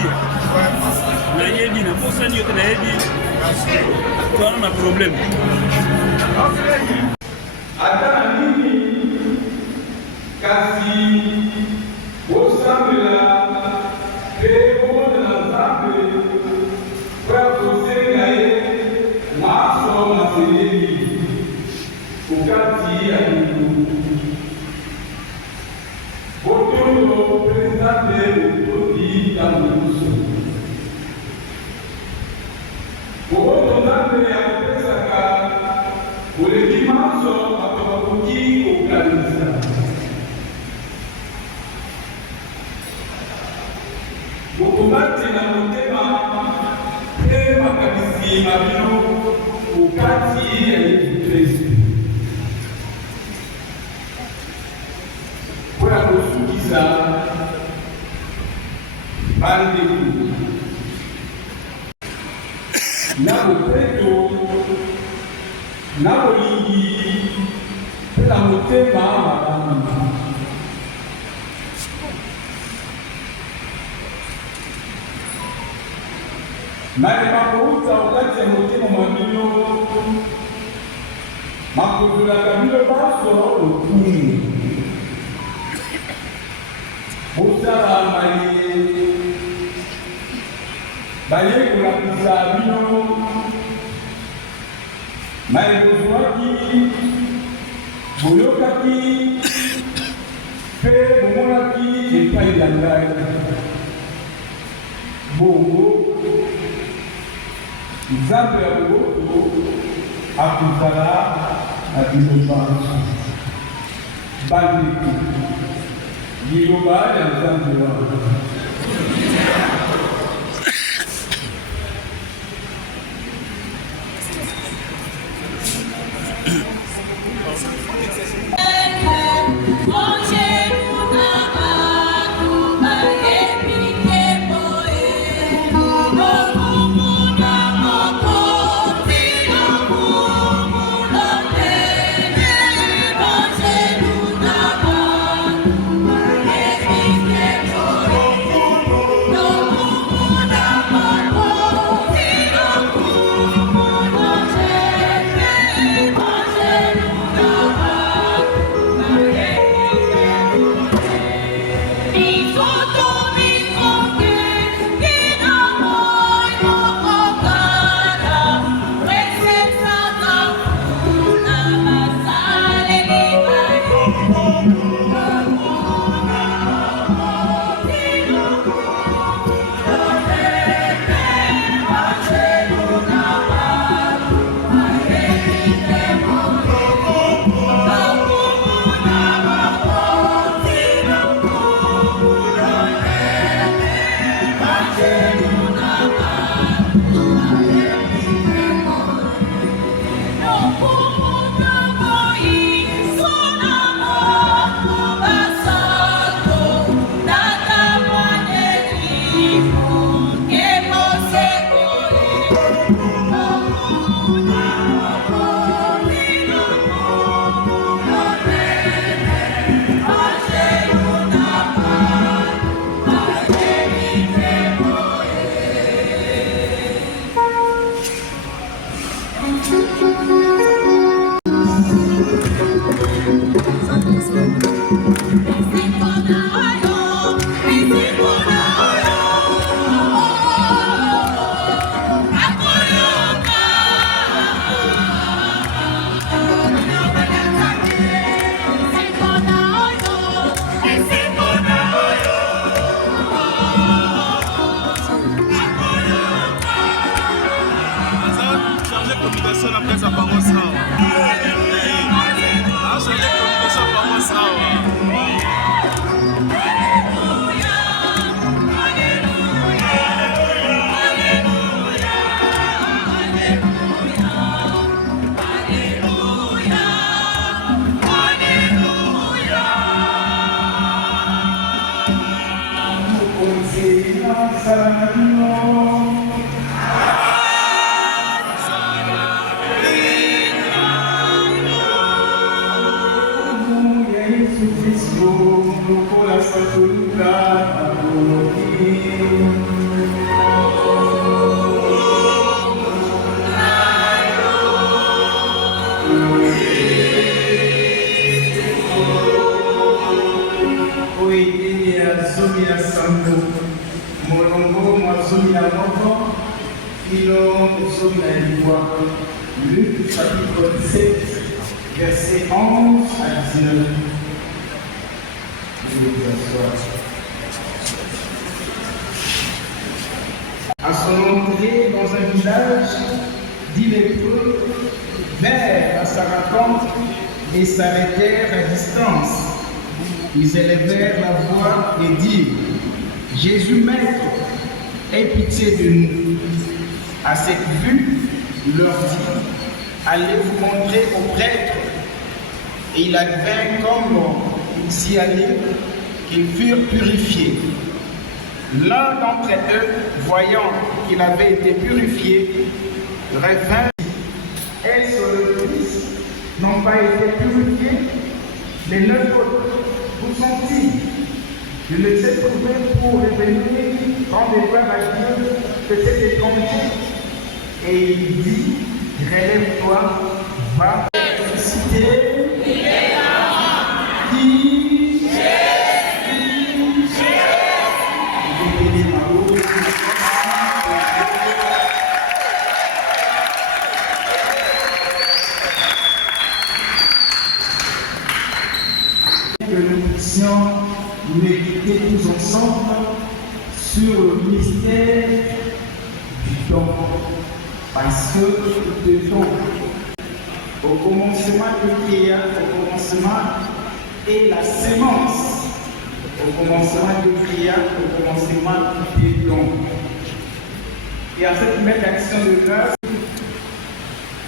dire. Nayebi na posani yote nayebi. Tuana na problème. Hata nini kasi osambela pebo na zambe kwa kusenga ye maso maseleli ukati ya mungu botondo prezante utoti tamuso botondo zambe ya pesaka uleki maso atabakuki kukanisa bukumbati na mutema pe makabisi mabino ukati ya Yesu Kristo kwa kusukiza bandi na upeto na olingi na mutema malamu nani makuuza wakati ya mutema mwamino makuzula kamilo baso okumu usala baye kulapisa bino maibuzwaki buyokaki pe bumonaki epai ya ngai bongo nzambe ya boboto akozala na biloba bandeko liloba ya nzambe wana Minamoto, Philo, Sonia Libois, Luc chapitre 17, versets 11 à 19. À son entrée dans un village, dit lépreux, vinrent à sa rencontre et s'arrêtèrent à distance. Ils élevèrent la voix et dirent: Jésus, Maître, aie pitié de nous. À cette vue, il leur dit: Allez vous montrer aux prêtres. Et il advint comme ils s'y allaient, qu'ils furent purifiés. L'un d'entre eux, voyant qu'il avait été purifié, revint. Elles sur le Christ n'ont pas été purifiées. Les 9 autres, où sont-ils? Je les ai trouvés pour revenir rendre gloire à Dieu de cet étranger. Et il dit: relève-toi, va ressusciter. Que nous puissions méditer tous ensemble sur le mystère du don. Parce que le don, au commencement de Théa, au commencement est la sémence. Au commencement de Théa, au commencement des dons. Et en cette même action de grâce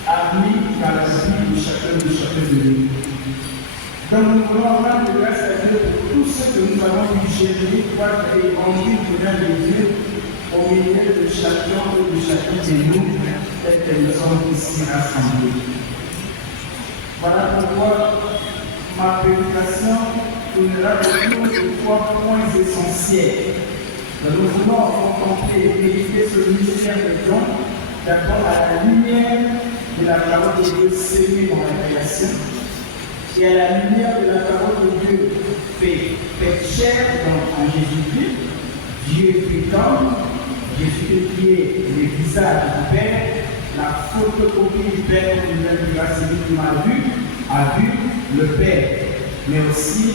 a mis dans la vie de chacun de nous. Donc nous voulons avoir de grâce à Dieu pour tout ce que nous avons pu gérer, voir l'évangile de Dieu au milieu de chacun et de chacune de nous, tels que nous sommes ici rassemblés. Voilà pourquoi ma prédication tournera autour de 3 points essentiels. Nous voulons contempler et méditer sur le mystère des dons, d'abord à la lumière de la parole de Dieu sémée dans la création. Et à la lumière de la parole de Dieu fait chair en Jésus-Christ, Dieu fait homme, Jésus qui est le visage du Père, la photocopie du Père, celui qui m'a vu, a vu le Père, mais aussi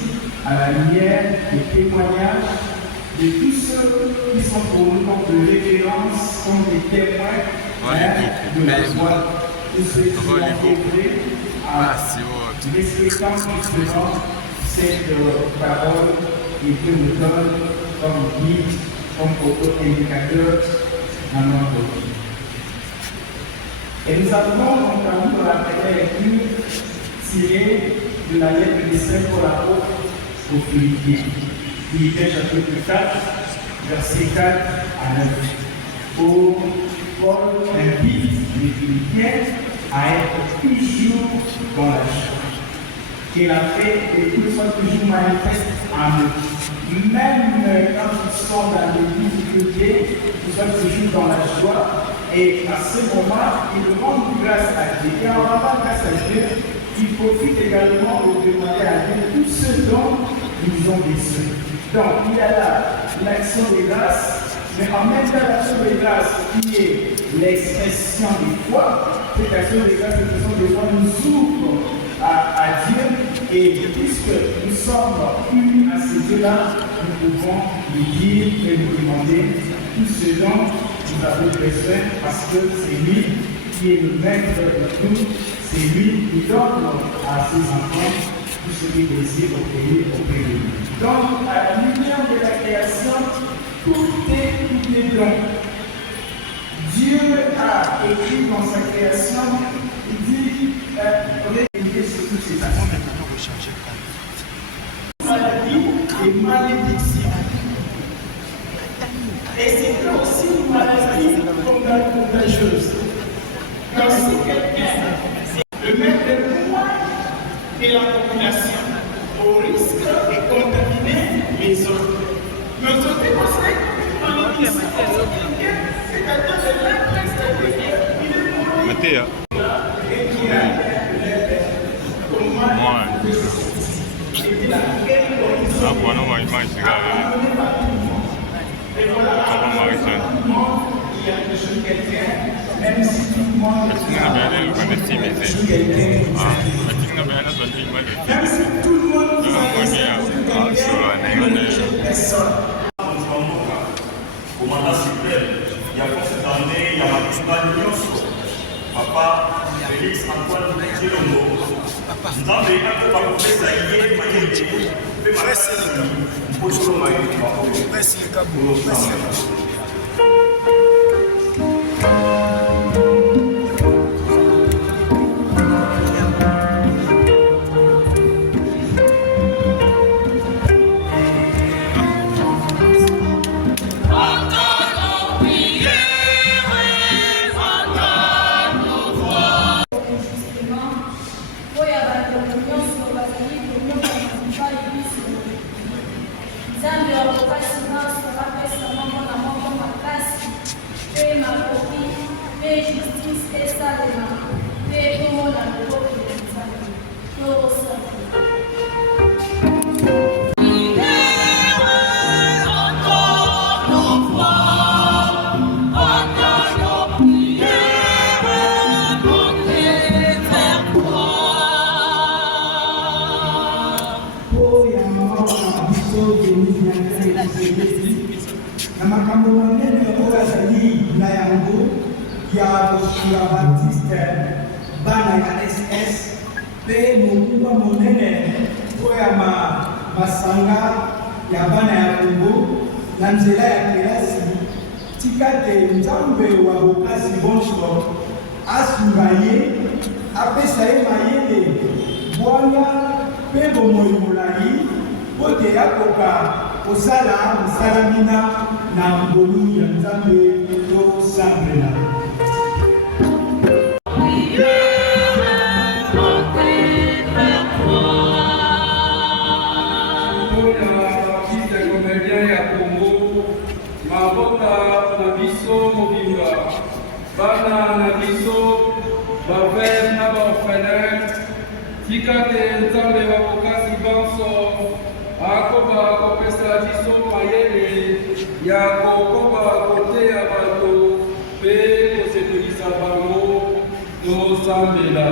à la lumière des témoignages de tous ceux qui sont pour nous comme de référence, comme des témoins de la foi, tous ceux qui sont intégrés à respectant justement cette parole que Dieu nous donne comme guide, comme auto-indicateur dans notre vie. Et nous avons entendu dans la première lecture tirée de la lettre de Saint Paul apôtre aux Philippiens. Philippiens chapitre 4, versets 4 à 9. Où Paul invite les Philippiens à être toujours dans la joie. Et la paix de Dieu soit toujours manifeste en eux. Même quand ils sont dans les difficultés, ils sont toujours dans la joie. Et à ce moment, ils rendent grâce à Dieu. Et en rendant grâce à Dieu, ils profitent également de demander à Dieu tout ce dont ils ont besoin. Donc, il y a là l'action de grâce, mais en même temps, l'action de grâce qui est l'expression de foi. Cette action de grâce, l'expression de foi nous ouvre à Dieu, et puisque nous sommes unis à ce Dieu-là, nous pouvons lui dire et lui demander tout ce dont nous avons besoin, parce que c'est lui qui est le maître de tout, c'est lui qui donne à ses enfants tout ce qu'ils désirent obéir auprès de lui. Donc, à la lumière de la création, tout est bon. Dieu a écrit dans sa création, il dit, sur toutes ces actions. Maintenant, recharger maladie et malédiction. Et c'est aussi une maladie contagieuse. Quand si quelqu'un le met de loin de la population, au risque de contaminer les autres. Mais aujourd'hui, on sait que malédiction, c'est-à-dire de l'impression il est mort. Bueno, más llegada. Como más quelqu'un qui vous attire. Même si tout le monde vous attire, personne. Commandant suprême, il y a force d'année, il y a ma papa, Félix Antoine Chilombo. Nous avons déjà fait ça hier, ya Baptiste bana ya SS pe mokubwa monene oya masanga ya bana ya Kongo na nzela ya kelasi tika te nzambe wa bokasi bonso asunga ye apesa ye mayele bwana pe bomoi molai po te akoka kosala mosala mina na ngolu ya nzambe tosambela. Bana na biso bavere na baorphelin tika te nzambe wa bokasi banso akoba kopesa biso mayele ya kokoba koteya bato mpe kosepelisa bango tosambela.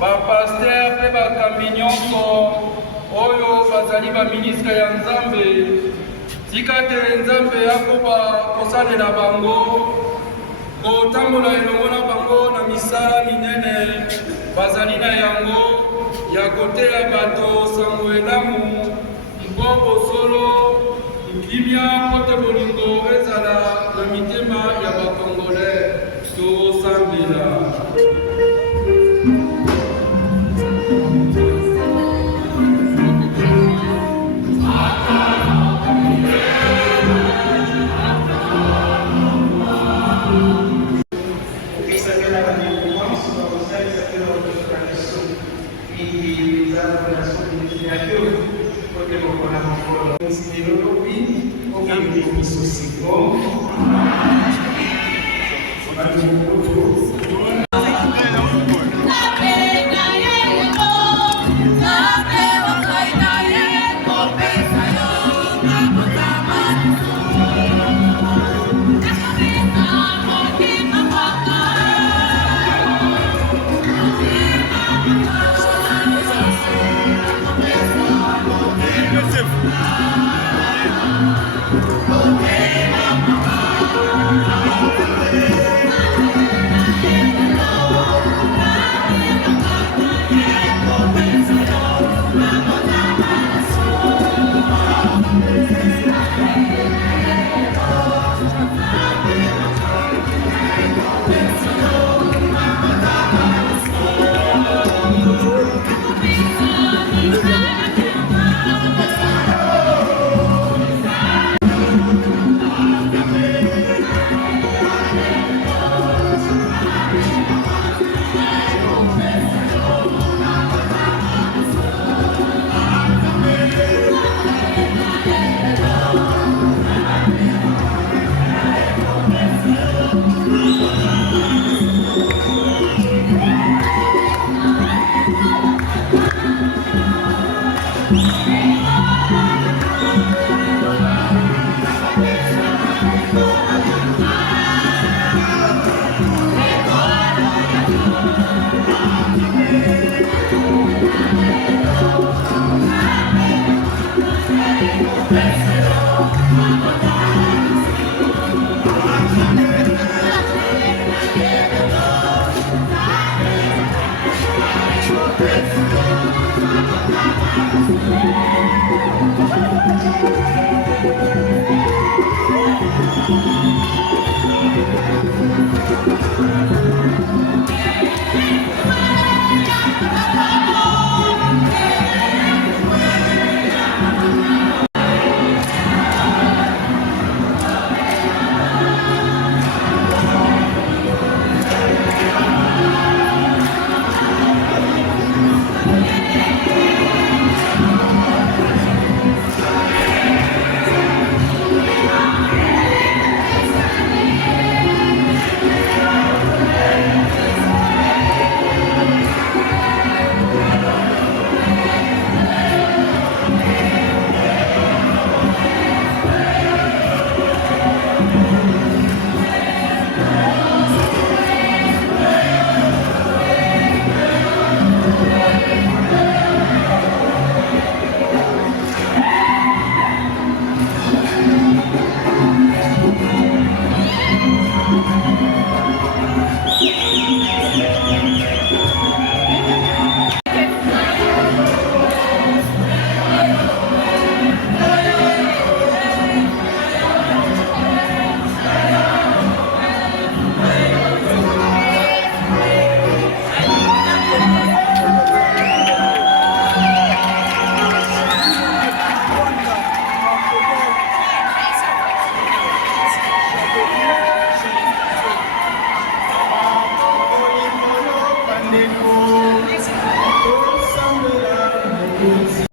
Bapaster pe bakambi nyonso oyo bazali baministre ya nzambe tika te nzambe akoba kosalela bango kotambola elongo na bango na misala minene bazali na yango ya koteya bato sango elamu mpo bosolo kimia pote bolingo ezala na mitema ya bakongole tosambela.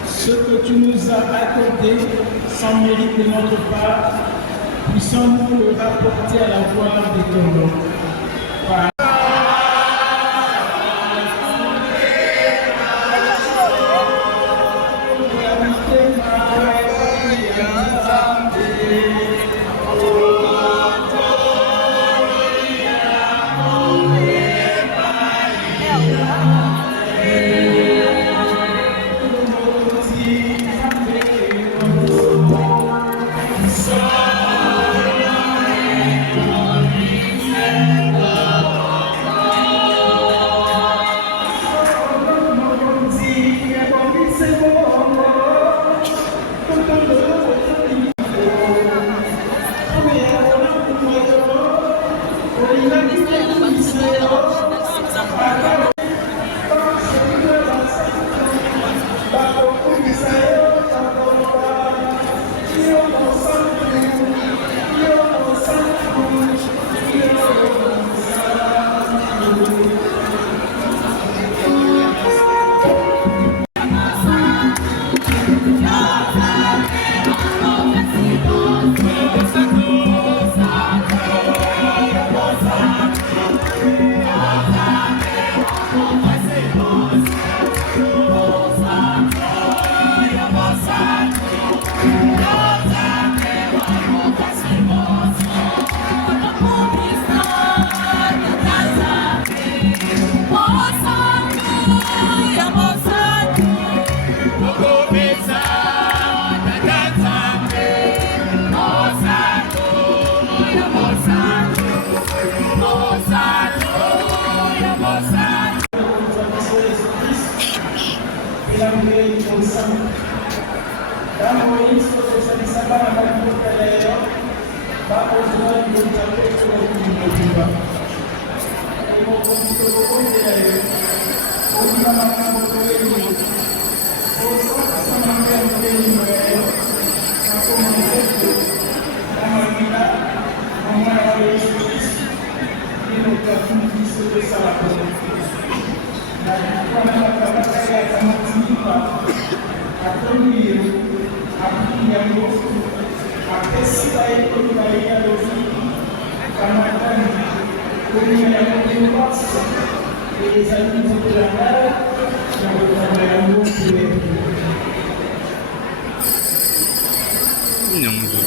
Ce que tu nous as accordé sans mérite de notre part, puissons-nous le rapporter à la gloire de ton nom.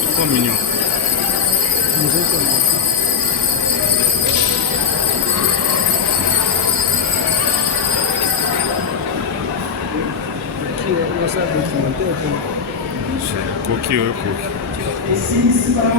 C'est trop mignon. Coquille, E se ensinam a